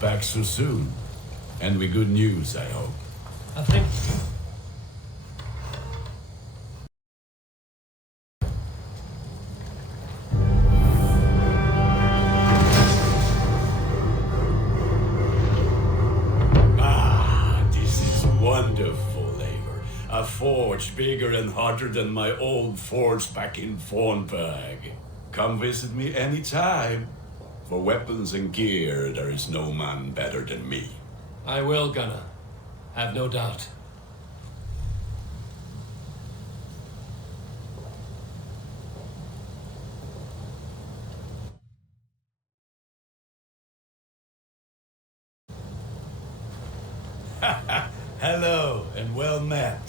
Back so soon. And with good news, I hope. I think... This is wonderful, Eivor. A forge bigger and hotter than my old forge back in Fornburg. Come visit me anytime. For weapons and gear, there is no man better than me. I will, Gunnar. Have no doubt. Hello, and well met.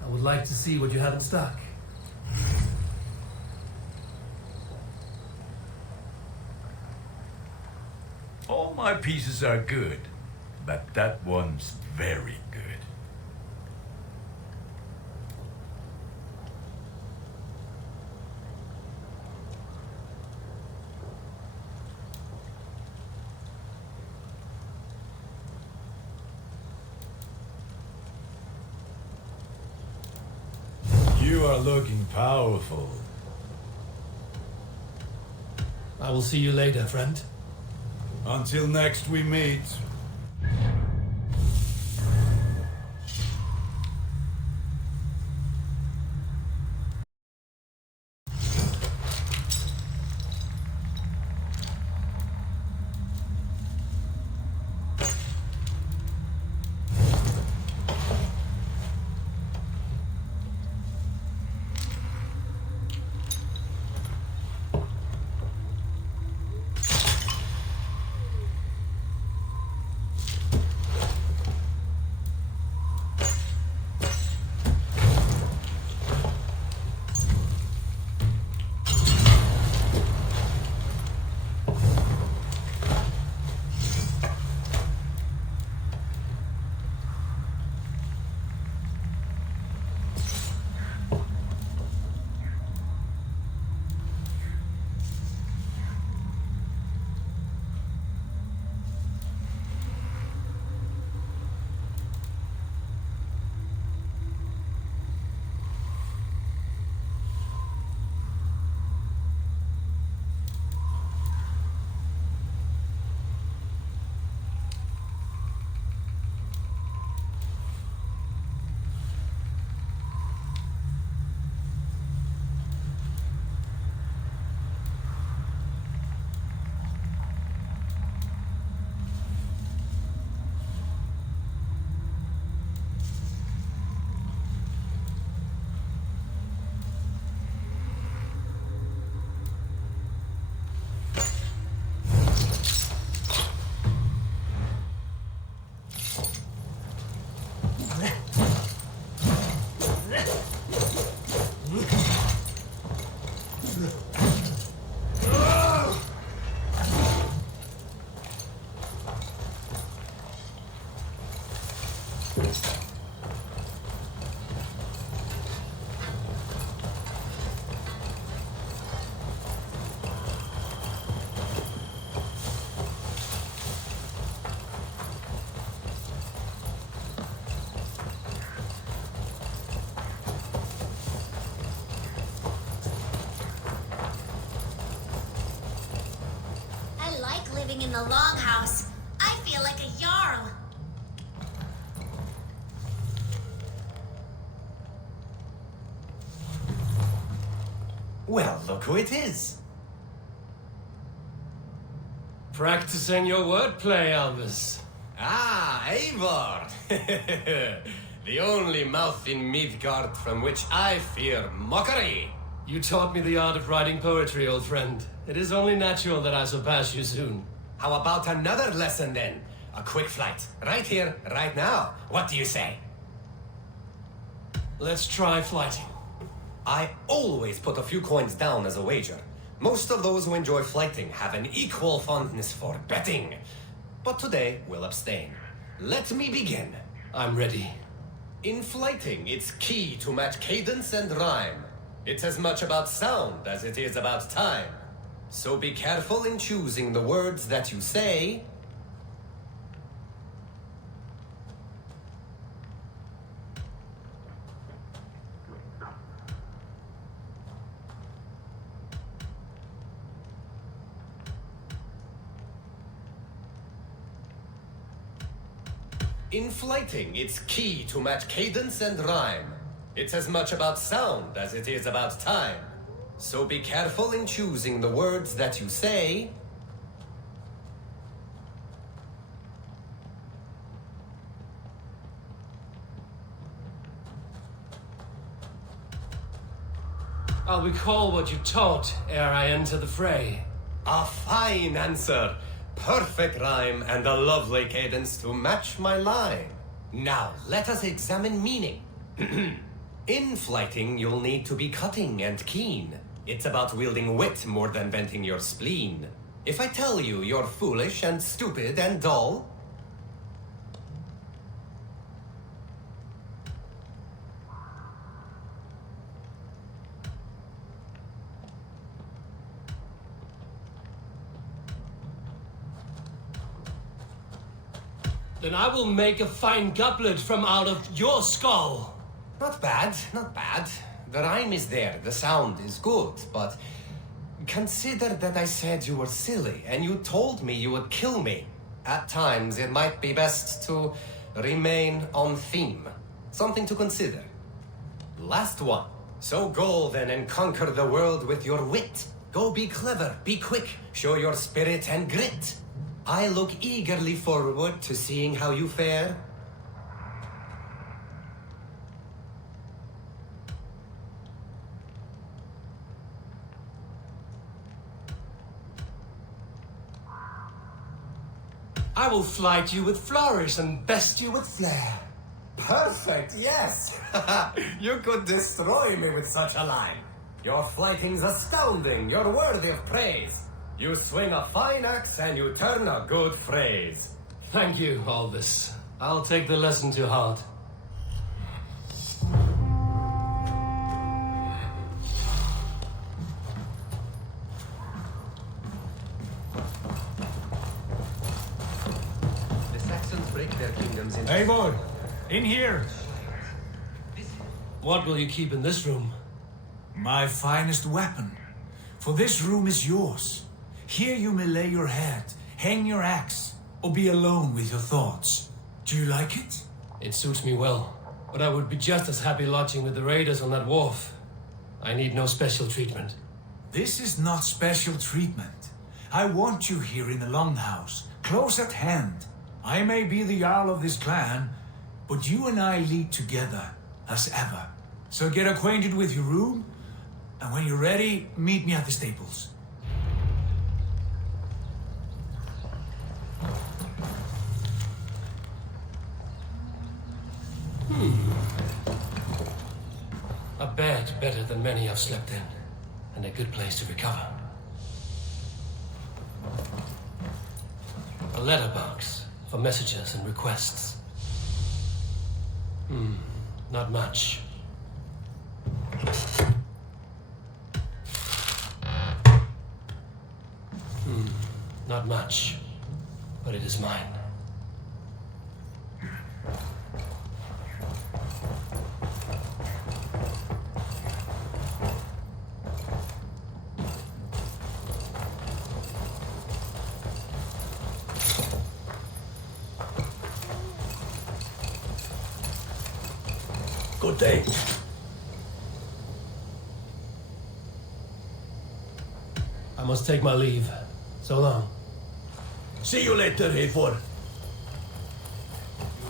I would like to see what you have in stock. All my pieces are good, but that one's very good. You are looking powerful. I will see you later, friend. Until next we meet. Living in the longhouse. I feel like a jarl. Well, look who it is. Practicing your wordplay, Albus. Ah, Eivor! The only mouth in Midgard from which I fear mockery. You taught me the art of writing poetry, old friend. It is only natural that I surpass you soon. How about another lesson then? A quick flight. Right here, right now. What do you say? Let's try flighting. I always put a few coins down as a wager. Most of those who enjoy flighting have an equal fondness for betting. But today, we'll abstain. Let me begin. I'm ready. In flighting, it's key to match cadence and rhyme. It's as much about sound as it is about time. So be careful in choosing the words that you say. In flighting, it's key to match cadence and rhyme. It's as much about sound as it is about time. So be careful in choosing the words that you say. I'll recall what you taught ere I enter the fray. A fine answer. Perfect rhyme and a lovely cadence to match my line. Now, let us examine meaning. In flighting, you'll need to be cutting and keen. It's about wielding wit more than venting your spleen. If I tell you you're foolish and stupid and dull, then I will make a fine goblet from out of your skull. not bad, not bad. The rhyme is there, the sound is good, but consider that I said you were silly and you told me you would kill me. At times, it might be best to remain on theme. Something to consider. Last one. So go then and conquer the world with your wit. Go be clever, be quick, show your spirit and grit. I look eagerly forward to seeing how you fare. I will flight you with flourish and best you with flair. Perfect, yes! You could destroy me with such a line. Your flighting's astounding, you're worthy of praise. You swing a fine axe and you turn a good phrase. Thank you, Aldous. I'll take the lesson to heart. The Saxons break their kingdoms into... Eivor, in here. What will you keep in this room? My finest weapon. For this room is yours. Here you may lay your head, hang your axe, or be alone with your thoughts. Do you like it? It suits me well, but I would be just as happy lodging with the raiders on that wharf. I need no special treatment. This is not special treatment. I want you here in the Longhouse, close at hand. I may be the Jarl of this clan, but you and I lead together, as ever. So get acquainted with your room, and when you're ready, meet me at the stables. A bed better than many I've slept in, and a good place to recover. A letterbox for messages and requests. Not much. Not much, but it is mine. Good day. I must take my leave. So long. See you later, Eivor. You're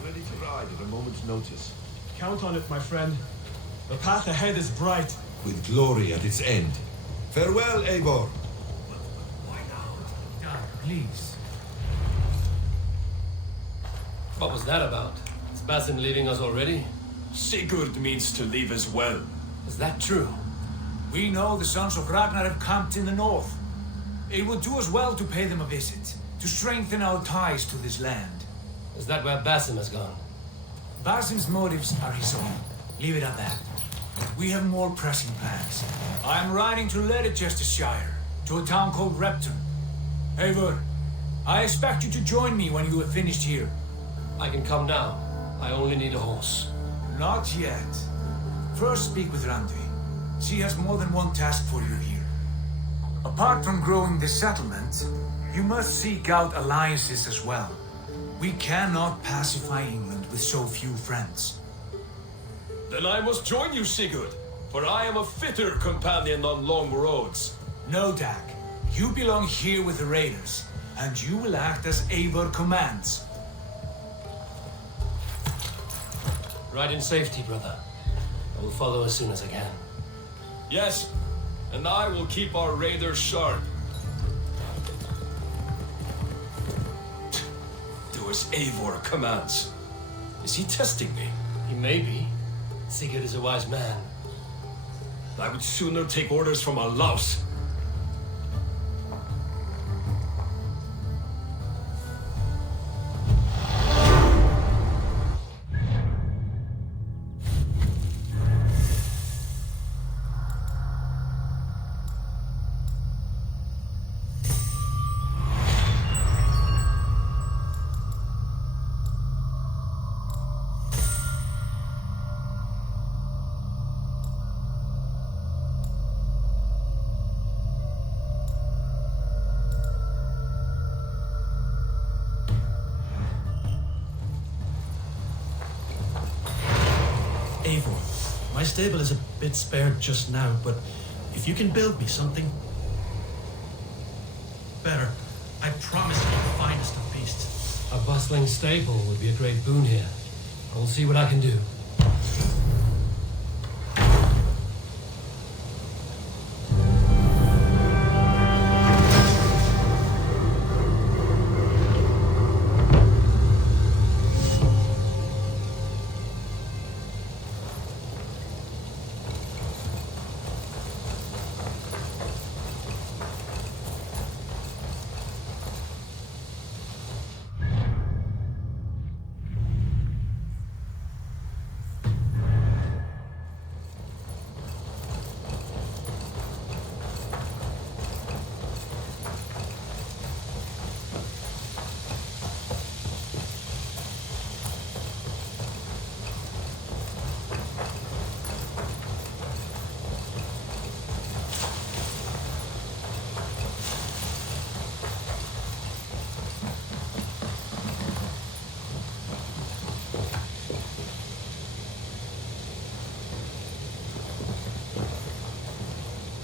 ready to ride at a moment's notice. Count on it, my friend. The path ahead is bright. With glory at its end. Farewell, Eivor. Please. What was that about? Is Basim leaving us already? Sigurd means to leave as well. Is that true? We know the sons of Ragnar have camped in the north. It would do us well to pay them a visit, to strengthen our ties to this land. Is that where Basim has gone? Basim's motives are his own. Leave it at that. We have more pressing plans. I am riding to Leicestershire, to a town called Repton. Eivor, I expect you to join me when you have finished here. I can come now. I only need a horse. Not yet. First speak with Randi. She has more than one task for you here. Apart from growing this settlement, you must seek out alliances as well. We cannot pacify England with so few friends. Then I must join you, Sigurd, for I am a fitter companion on long roads. No, Dag. You belong here with the raiders, and you will act as Eivor commands. Ride in safety, brother. I will follow as soon as I can. Yes, and I will keep our raiders sharp. Do as Eivor commands. Is he testing me? He may be. Sigurd is a wise man. I would sooner take orders from a louse. Eivor, my stable is a bit spared just now, but if you can build me something better, I promise you the finest of beasts. A bustling stable would be a great boon here. I will see what I can do.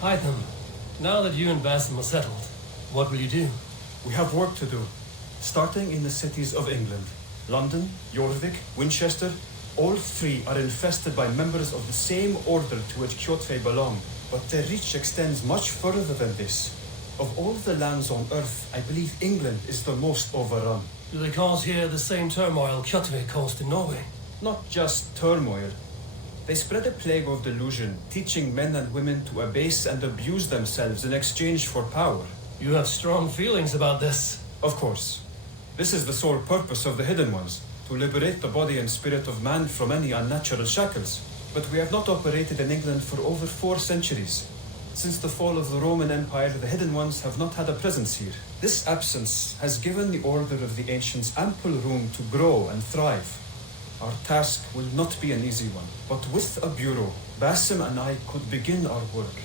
Hi, them. Now that you and Basim are settled, what will you do? We have work to do, starting in the cities of England. London, Jorvik, Winchester, all three are infested by members of the same order to which Kjotve belong, but their reach extends much further than this. Of all the lands on Earth, I believe England is the most overrun. Do they cause here the same turmoil Kjotve caused in Norway? Not just turmoil. They spread a plague of delusion, teaching men and women to abase and abuse themselves in exchange for power. You have strong feelings about this. Of course. This is the sole purpose of the Hidden Ones, to liberate the body and spirit of man from any unnatural shackles. But we have not operated in England for over 4 centuries. Since the fall of the Roman Empire, the Hidden Ones have not had a presence here. This absence has given the Order of the Ancients ample room to grow and thrive. Our task will not be an easy one, but with a bureau, Basim and I could begin our work.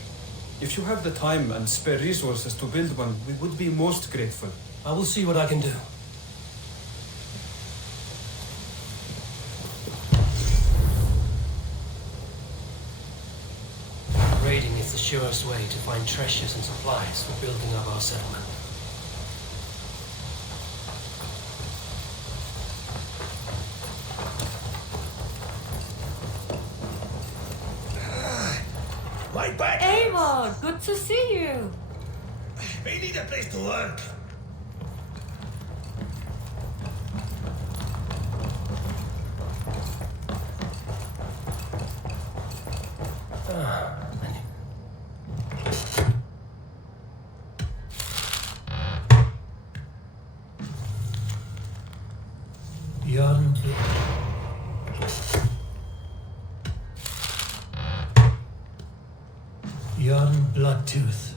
If you have the time and spare resources to build one, we would be most grateful. I will see what I can do. Raiding is the surest way to find treasures and supplies for building up our settlement. Right back! Eivor, good to see you. We need a place to work. Jarl Bloodtooth.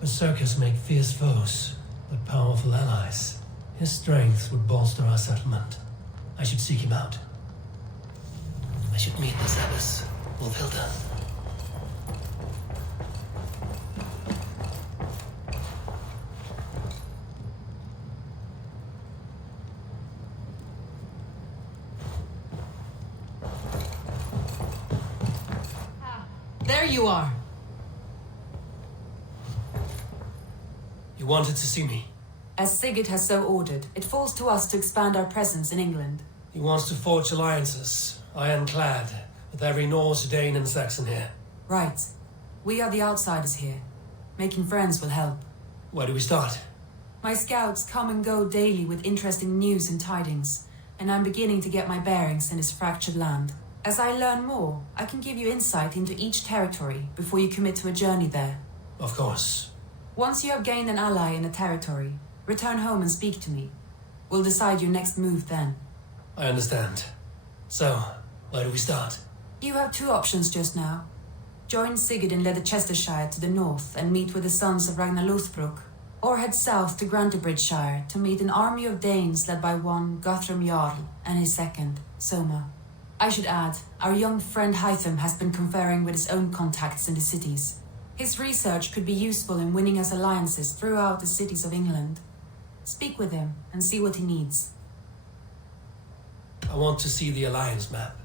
Berserkers make fierce foes, but powerful allies. His strength would bolster our settlement. I should seek him out. I should meet this abbess, Wolfhilda. There you are. You wanted to see me? As Sigurd has so ordered, it falls to us to expand our presence in England. He wants to forge alliances, ironclad, with every Norse, Dane, and Saxon here. Right. We are the outsiders here. Making friends will help. Where do we start? My scouts come and go daily with interesting news and tidings, and I'm beginning to get my bearings in this fractured land. As I learn more, I can give you insight into each territory before you commit to a journey there. Of course. Once you have gained an ally in a territory, return home and speak to me. We'll decide your next move then. I understand. So, where do we start? You have two options just now. Join Sigurd in Leicestershire to the north and meet with the sons of Ragnar Lothbrok, or head south to Grantebridgeshire to meet an army of Danes led by one Guthrum Jarl and his second, Soma. I should add, our young friend Hytham has been conferring with his own contacts in the cities. His research could be useful in winning us alliances throughout the cities of England. Speak with him and see what he needs. I want to see the alliance map.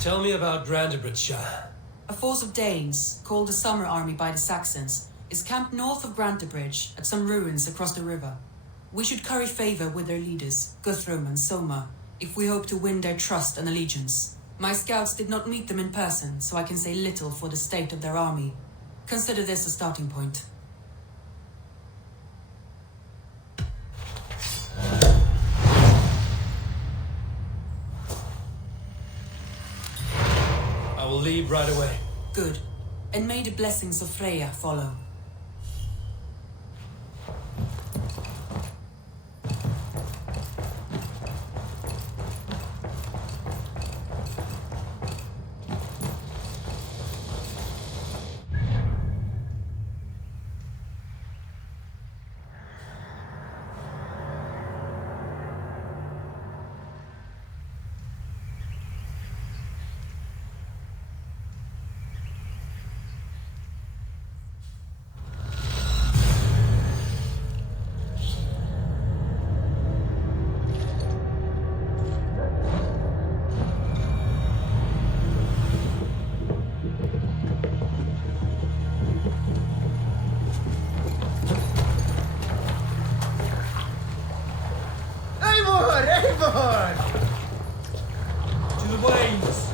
Tell me about Grantebridgeshire. A force of Danes, called the Summer Army by the Saxons, is camped north of Grantebridge at some ruins across the river. We should curry favor with their leaders, Guthrum and Soma, if we hope to win their trust and allegiance. My scouts did not meet them in person, so I can say little for the state of their army. Consider this a starting point. I will leave right away. Good. And may the blessings of Freya follow. Eivor! To the waves!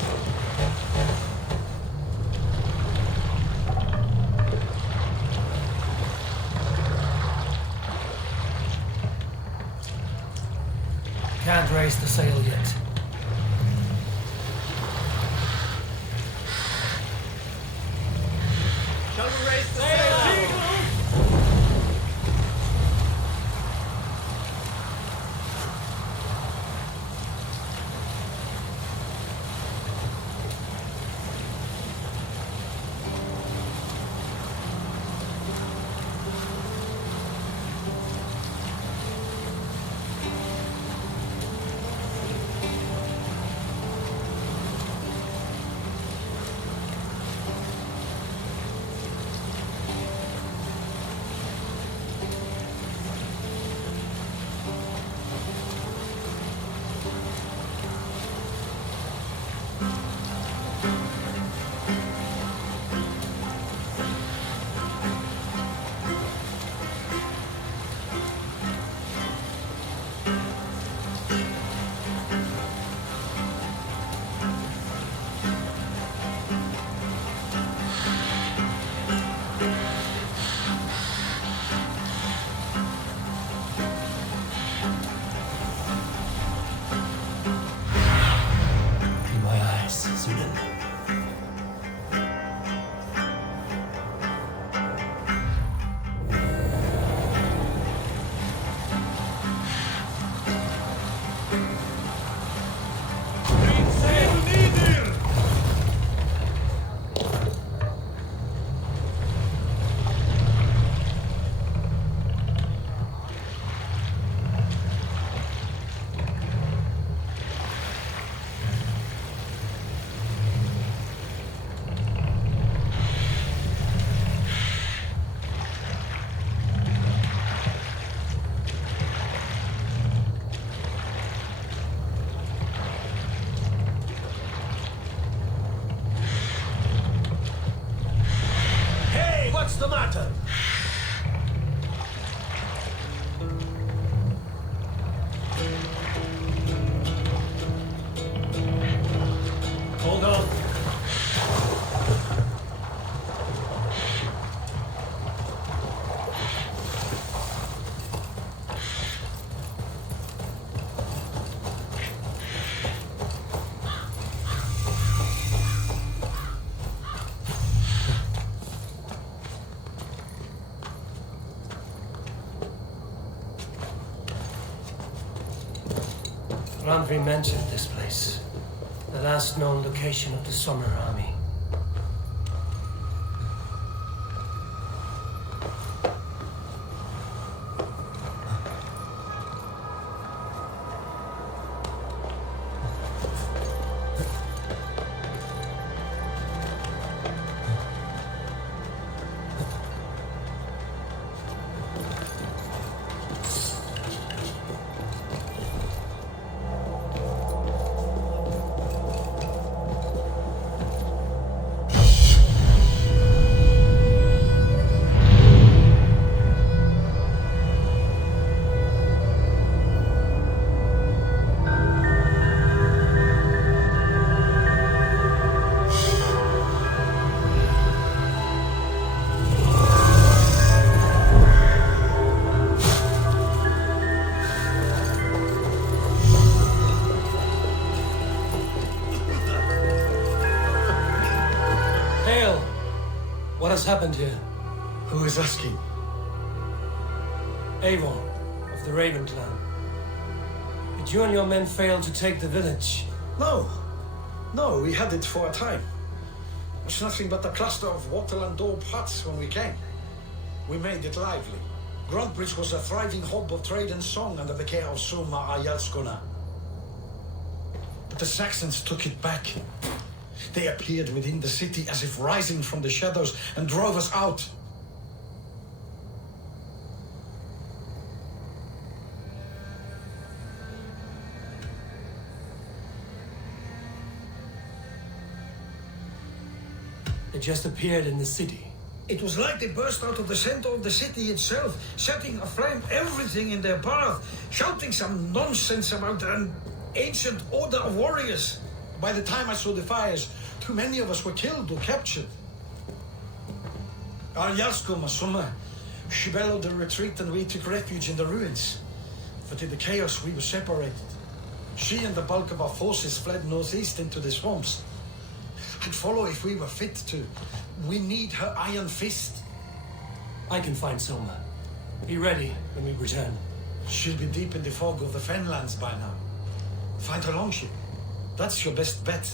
Can't raise the sail yet. Shall we raise the sail? Randvi mentioned this place. The last known location of the Summer Army. What has happened here? Who is asking? Eivor, of the Raven clan. Did you and your men fail to take the village? No. No, we had it for a time. It was nothing but a cluster of wattle and daub huts when we came. We made it lively. Gruntbridge was a thriving hub of trade and song under the care of Suma Ayalskona. But the Saxons took it back. They appeared within the city as if rising from the shadows and drove us out. They just appeared in the city. It was like they burst out of the center of the city itself, setting aflame everything in their path, shouting some nonsense about an ancient order of warriors. By the time I saw the fires, too many of us were killed or captured. Our Yasko Masuma, she bellowed a retreat and we took refuge in the ruins. But in the chaos we were separated. She and the bulk of our forces fled northeast into the swamps. I'd follow if we were fit to. We need her iron fist. I can find Soma. Be ready when we return. She'll be deep in the fog of the Fenlands by now. Find her longship. That's your best bet.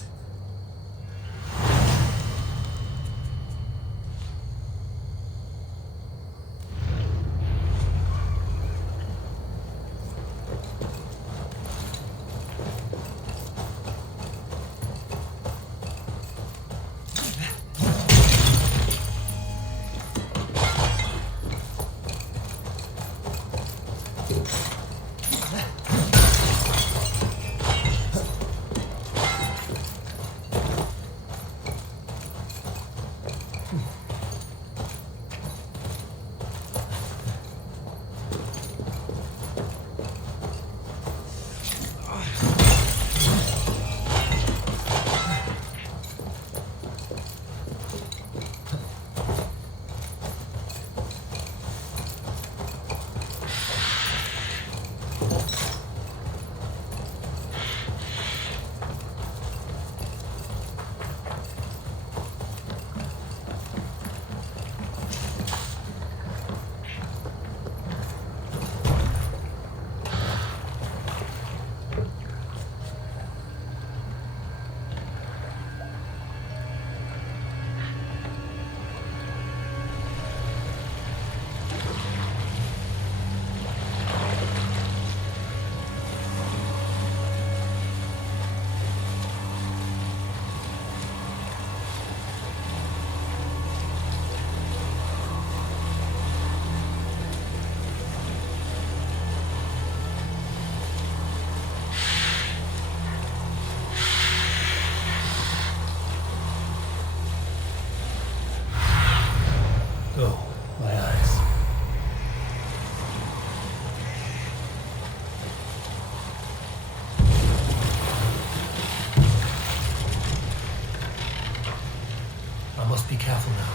Be careful now.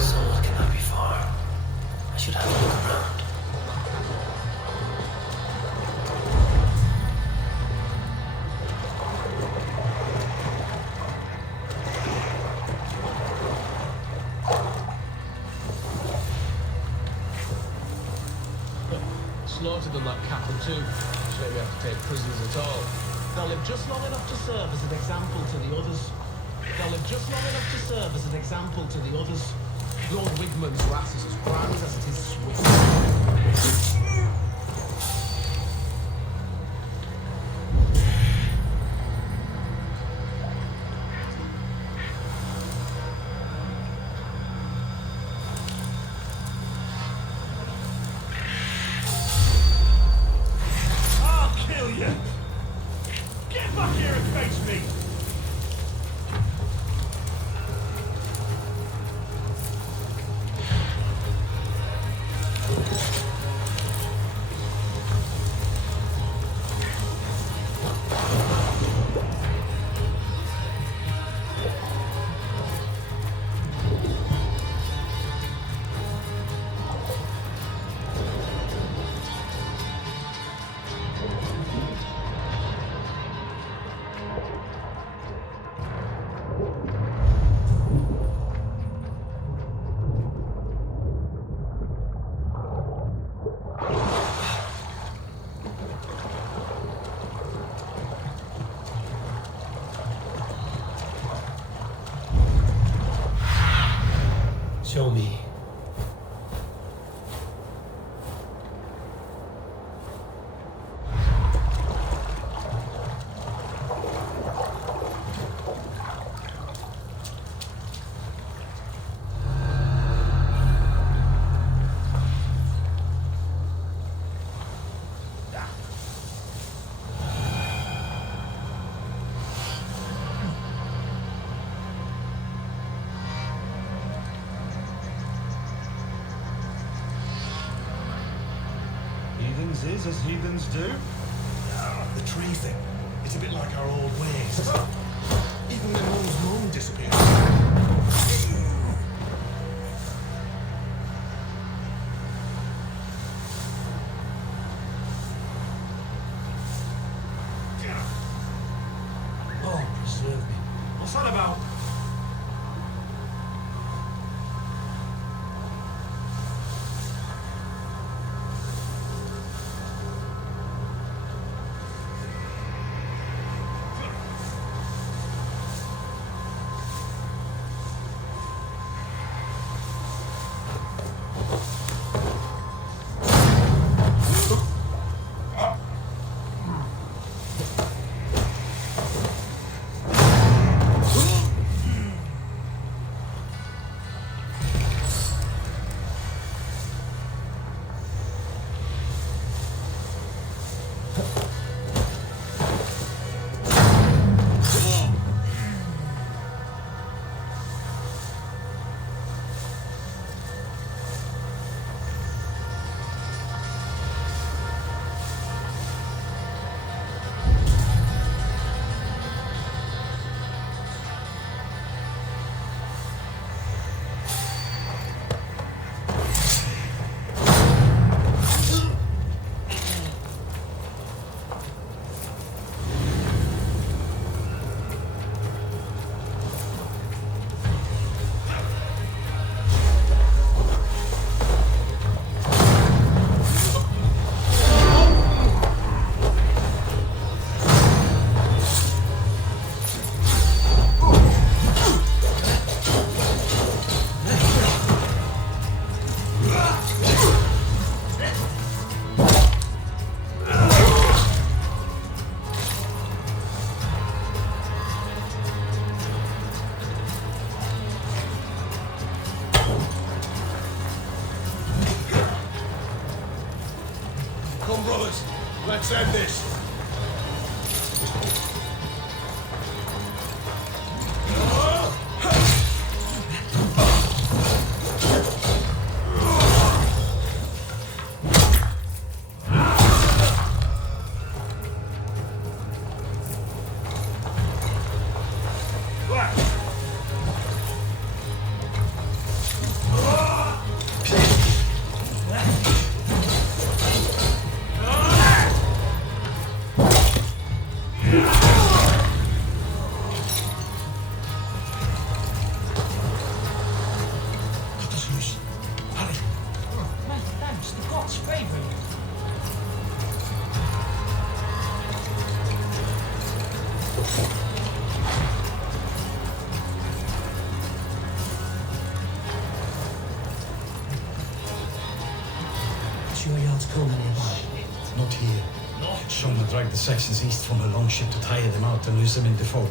Someone cannot be far. I should have a look around. Slaughtered them like cattle too. claim we have to take prisoners at all. They'll live just long enough to serve as an example to the others. They'll live just long enough to serve as an example to the others. Lord Wigman's wrath is as grand as it is swift. Show me. Heathens is as heathens do. The tree thing. It's a bit like our old ways. Even when one's mum disappears. Oh, preserve me. What's that about? Come, brothers, let's end this. Sure you to call nearby? Not here. Shona dragged the Saxons east from her longship to tire them out and lose them in the fog.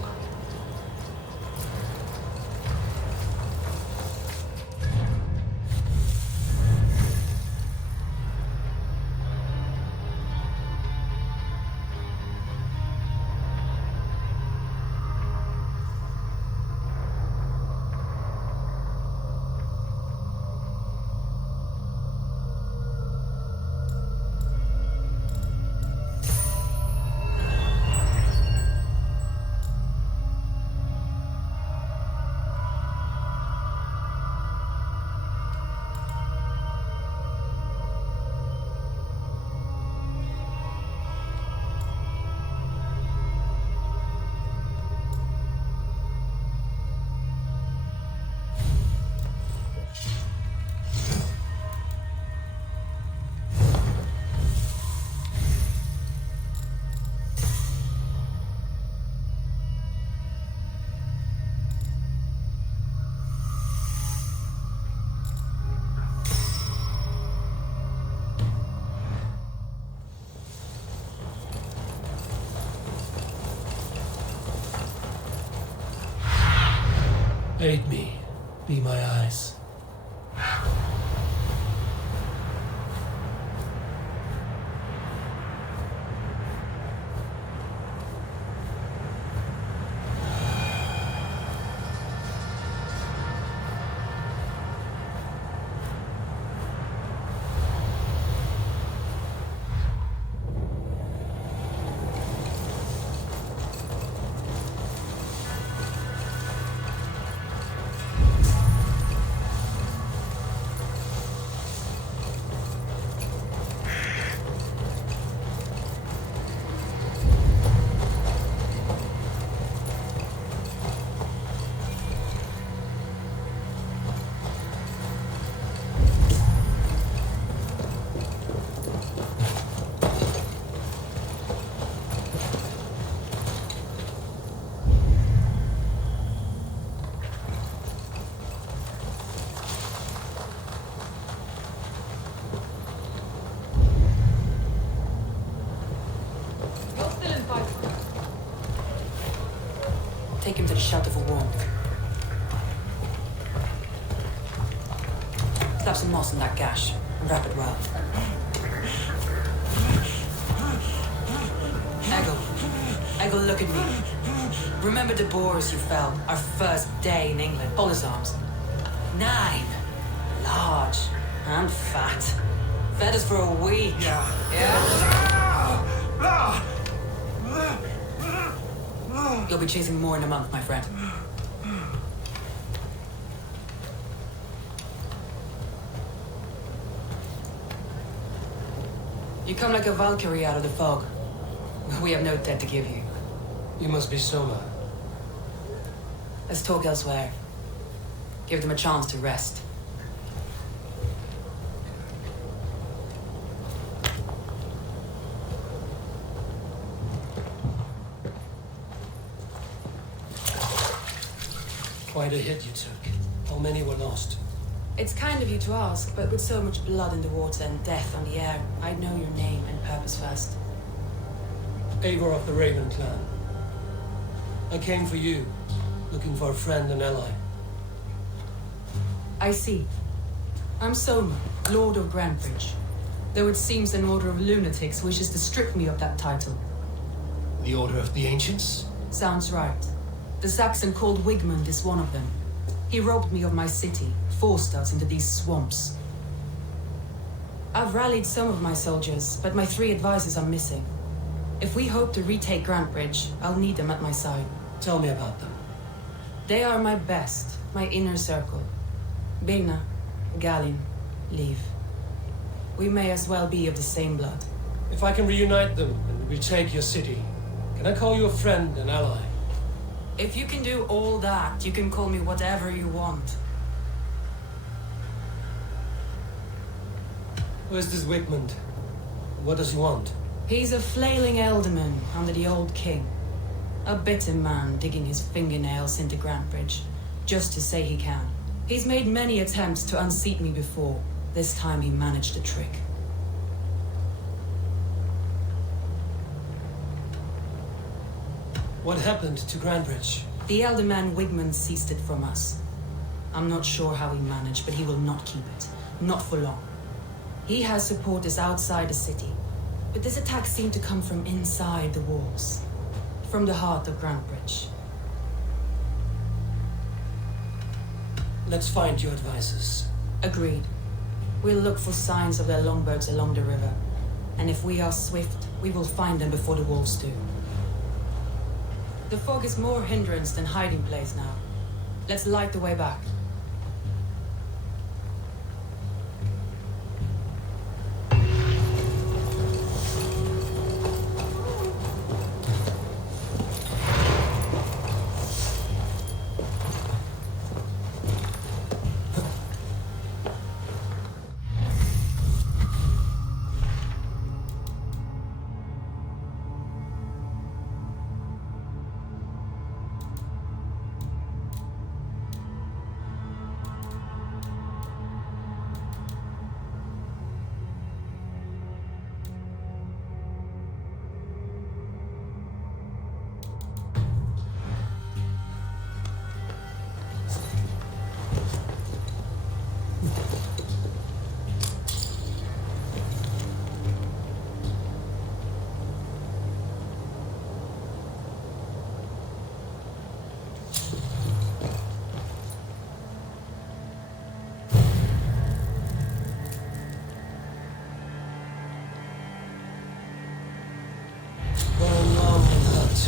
Aid me. Be my eyes. Take him to the shelter for warmth. Slap some moss in that gash and wrap it well. Eggle, look at me. Remember the boars you fell our first day in England? Hold his arms. 9. Large and fat. Fed us for a week. Yeah. You'll be chasing more in a month, my friend. You come like a Valkyrie out of the fog. We have no debt to give you. You must be Soma. Let's talk elsewhere. Give them a chance to rest. Quite a hit you took. How many were lost? It's kind of you to ask, but with so much blood in the water and death on the air, I'd know your name and purpose first. Eivor of the Raven clan. I came for you, looking for a friend and ally. I see. I'm Soma, Lord of Grandbridge. Though it seems an order of lunatics wishes to strip me of that title. The Order of the Ancients? Sounds right. The Saxon called Wigmund is one of them. He robbed me of my city, forced us into these swamps. I've rallied some of my soldiers, but my 3 advisors are missing. If we hope to retake Grantbridge, I'll need them at my side. Tell me about them. They are my best, my inner circle. Birna, Galin, Liv. We may as well be of the same blood. If I can reunite them and retake your city, can I call you a friend and ally? If you can do all that, you can call me whatever you want. Where's this Wigmund? What does he want? He's a flailing ealdorman under the old king. A bitter man digging his fingernails into Grantbridge, just to say he can. He's made many attempts to unseat me before. This time he managed a trick. What happened to Grantbridge? The elder man Wigmund seized it from us. I'm not sure how he managed, but he will not keep it. Not for long. He has supporters outside the city, but this attack seemed to come from inside the walls. From the heart of Grantbridge. Let's find your advisors. Agreed. We'll look for signs of their longboats along the river. And if we are swift, we will find them before the wolves do. The fog is more hindrance than hiding place now. Let's light the way back.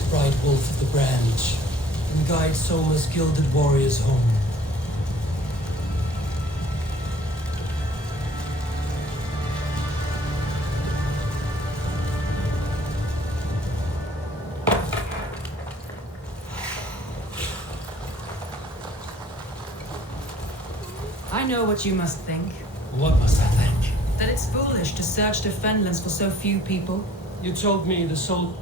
Bright Wolf of the Branch, and guide Soma's gilded warriors home. I know what you must think. What must I think? That it's foolish to search the Fenlands for so few people. You told me the soul...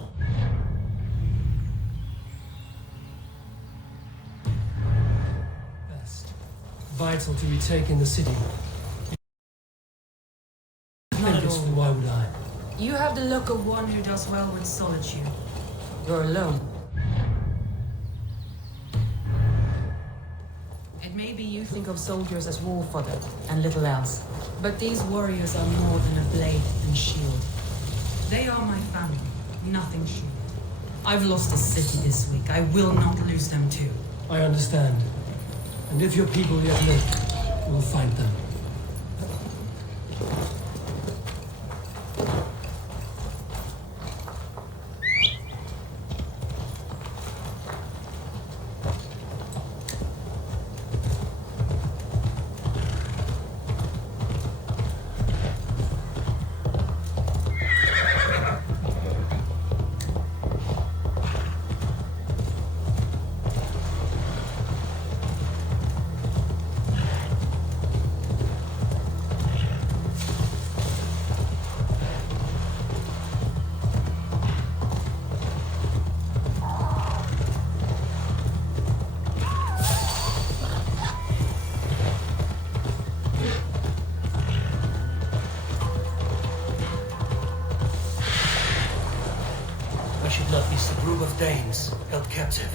Vital to retaking the city. Not at all. Why would I? You have the look of one who does well with solitude. You're alone. It may be you think of soldiers as war fodder and little else, but these warriors are more than a blade and shield. They are my family, nothing short. I've lost a city this week. I will not lose them too. I understand. And if your people yet live, we'll find them. Not least a group of Danes held captive.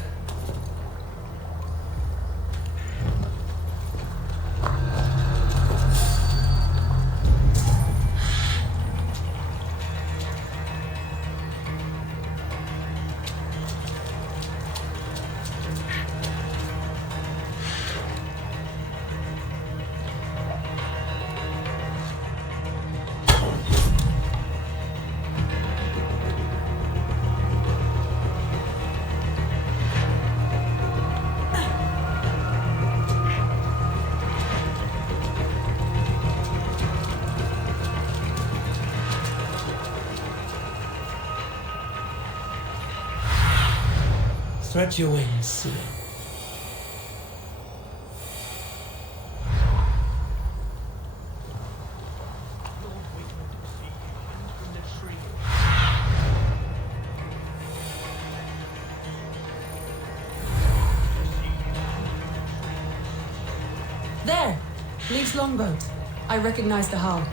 Stretch your wings. There! Leaves longboat. I recognize the hull.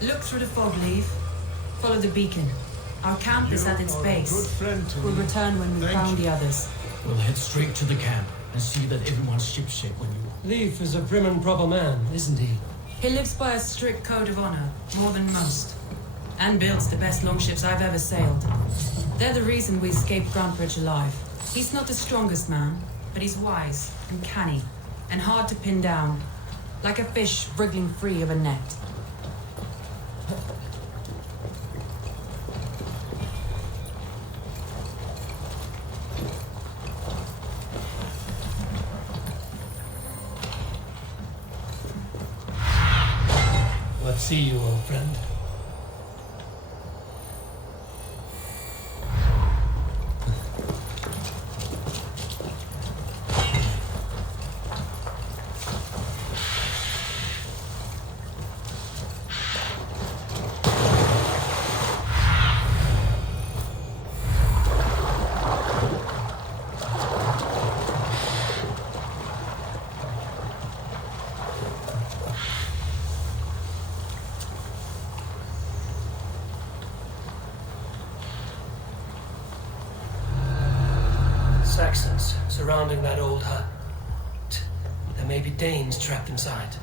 Look through the fog, Leave. Follow the beacon. Our camp is at its base. We'll return when we've found the others. We'll head straight to the camp and see that everyone's shipshape when you... Leif is a prim and proper man, isn't he? He lives by a strict code of honor, more than most. And builds the best longships I've ever sailed. They're the reason we escaped Grantebridge alive. He's not the strongest man, but he's wise and canny, and hard to pin down. Like a fish wriggling free of a net. Let's see you, old friend. Saxons surrounding that old hut. There may be Danes trapped inside.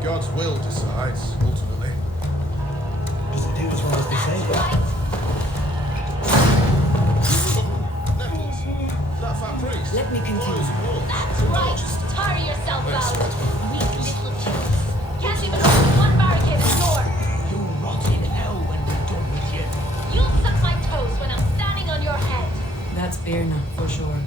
God's will decides, ultimately. Does it do as well as they say? That fat priest. Let me continue. That's right. Tire yourself out. Weak little chicks. Can't even hold one barricade at door. You'll rot in hell when we're done with you. You'll suck my toes when I'm standing on your head. That's Birna, for sure.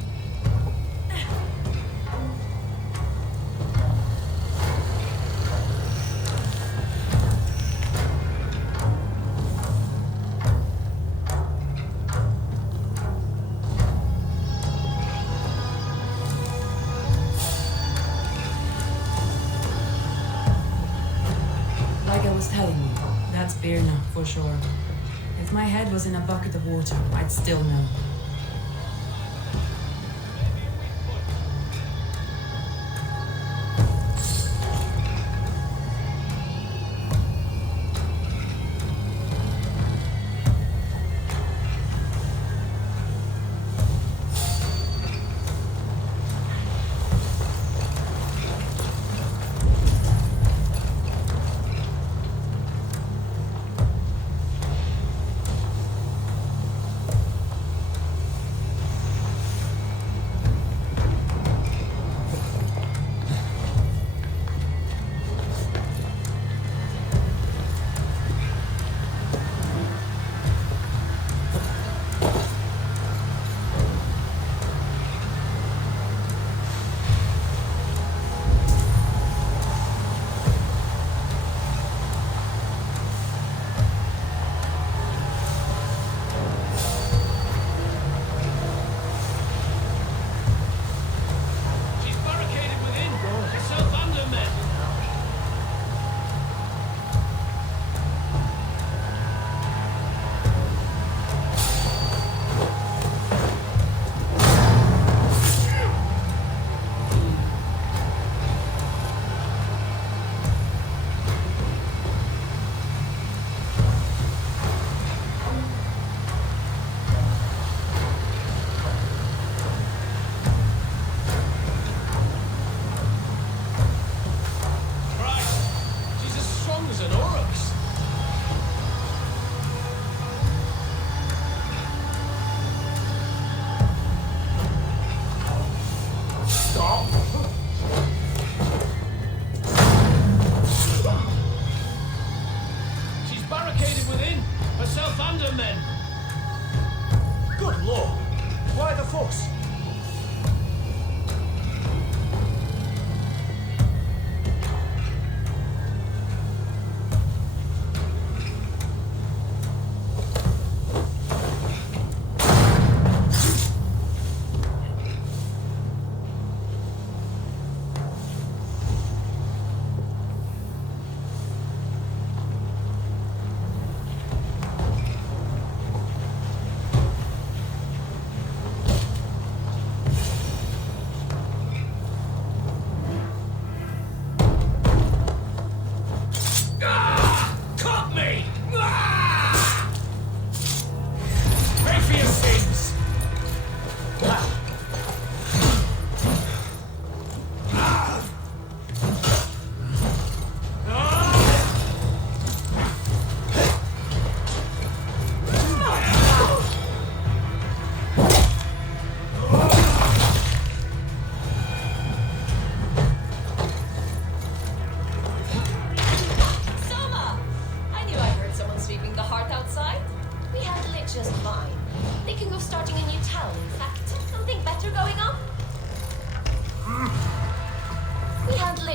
Like I was telling you, that's Birna, for sure. If my head was in a bucket of water, I'd still know.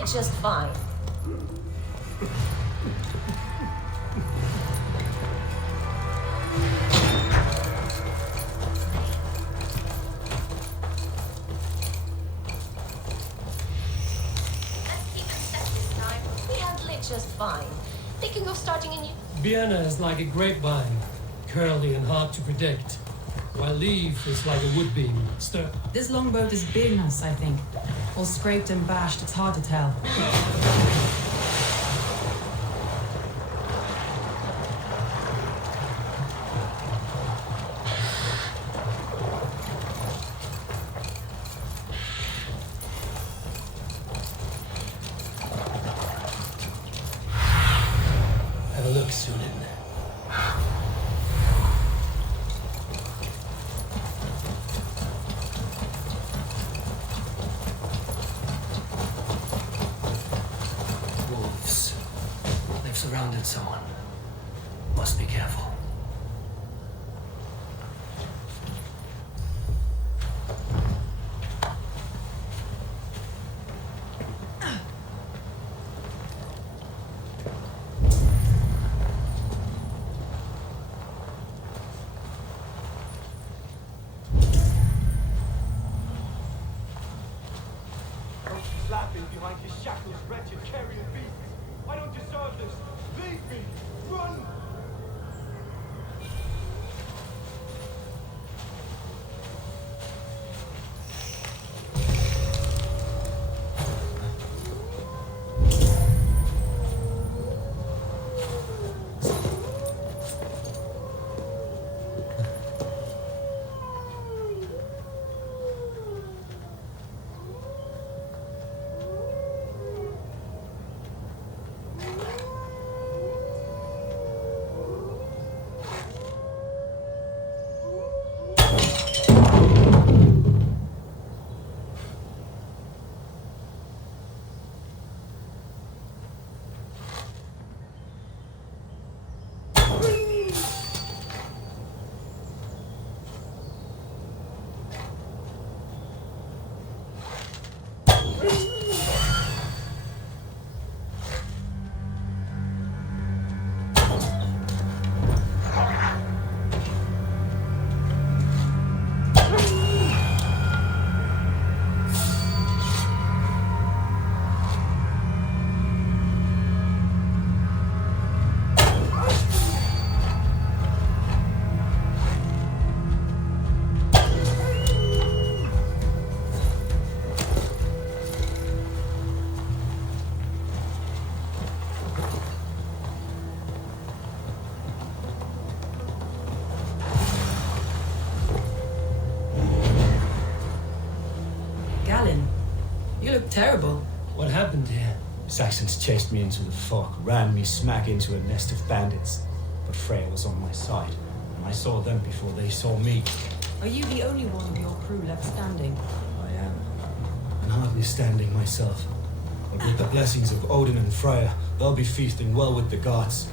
it just fine. Let's keep it set this time. We handle it just fine. Thinking of starting a new... Vienna is like a grapevine, curly and hard to predict, while Leaf is like a wood beam, This longboat is Birnas, I think. All scraped and bashed, it's hard to tell. Have a look, Sunan. Wolves. They've surrounded someone. Must be careful. Slapping behind his shackles, wretched carrion beasts. I don't deserve this. Leave me. Run. You look terrible. What happened here? Saxons chased me into the fog, ran me smack into a nest of bandits. But Freya was on my side, and I saw them before they saw me. Are you the only one of your crew left standing? I am. And hardly standing myself. But with the blessings of Odin and Freya, they'll be feasting well with the gods.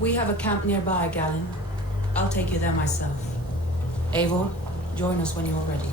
We have a camp nearby, Galen. I'll take you there myself. Eivor, join us when you're ready.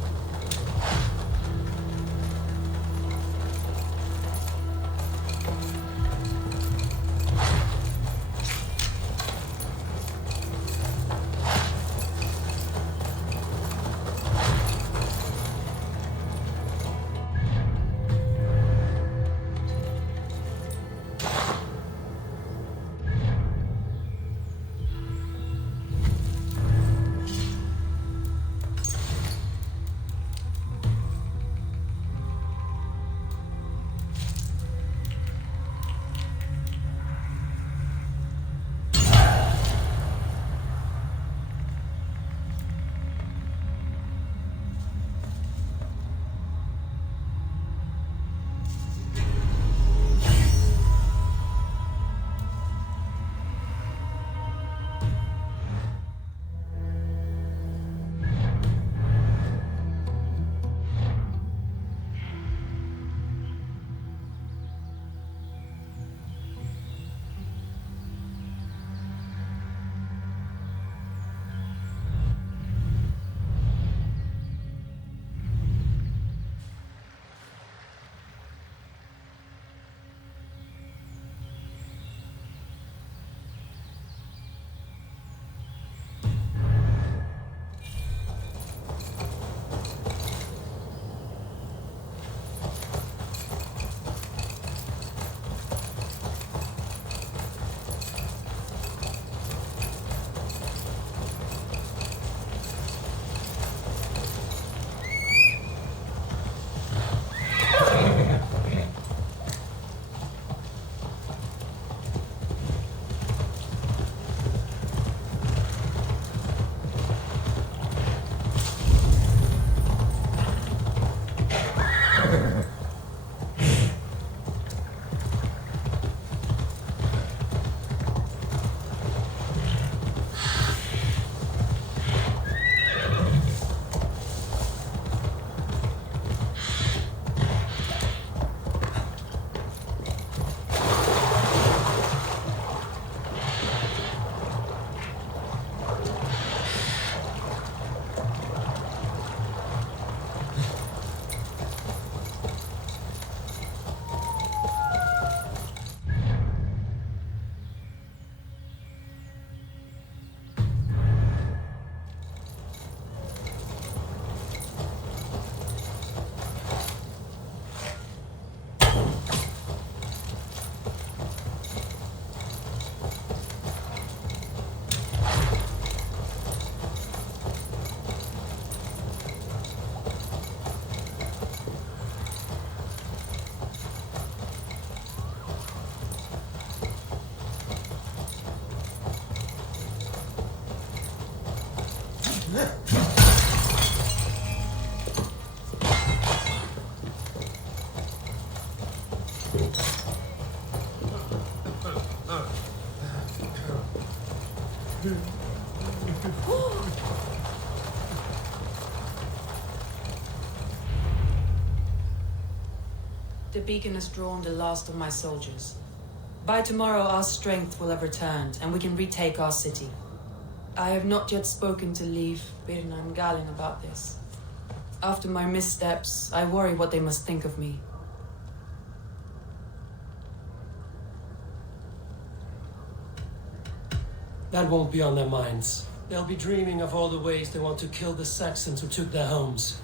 The beacon has drawn the last of my soldiers. By tomorrow our strength will have returned, and we can retake our city. I have not yet spoken to Leif, Birna and Galin about this. After my missteps, I worry what they must think of me. That won't be on their minds. They'll be dreaming of all the ways they want to kill the Saxons who took their homes.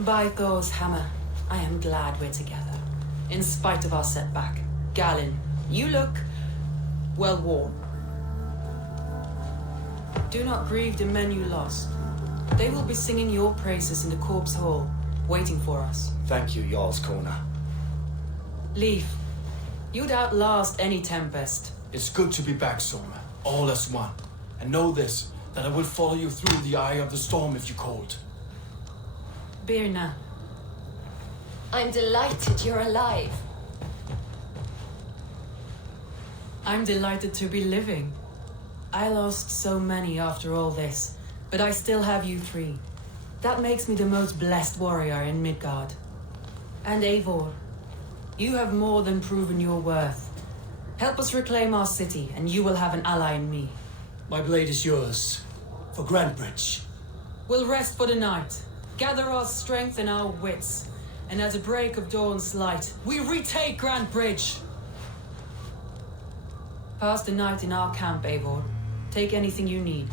By Thor's hammer, I am glad we're together. In spite of our setback. Galin, you look well worn. Do not grieve the men you lost. They will be singing your praises in the corpse hall, waiting for us. Thank you, Jarl's Corner. Leif, you'd outlast any tempest. It's good to be back, Soma, all as one. And know this, that I will follow you through the eye of the storm if you called. Birna. I'm delighted you're alive. I'm delighted to be living. I lost so many after all this, but I still have you three. That makes me the most blessed warrior in Midgard. And Eivor, you have more than proven your worth. Help us reclaim our city, and you will have an ally in me. My blade is yours. For Grantebridge. We'll rest for the night, gather our strength and our wits, and at the break of dawn's light, we retake Grantebridge! Pass the night in our camp, Eivor. Take anything you need.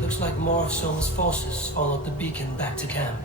Looks like more of Sol's forces followed the beacon back to camp.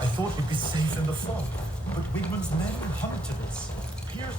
I thought we'd be safe in the fog, but Wigmund's men hunted us, pierced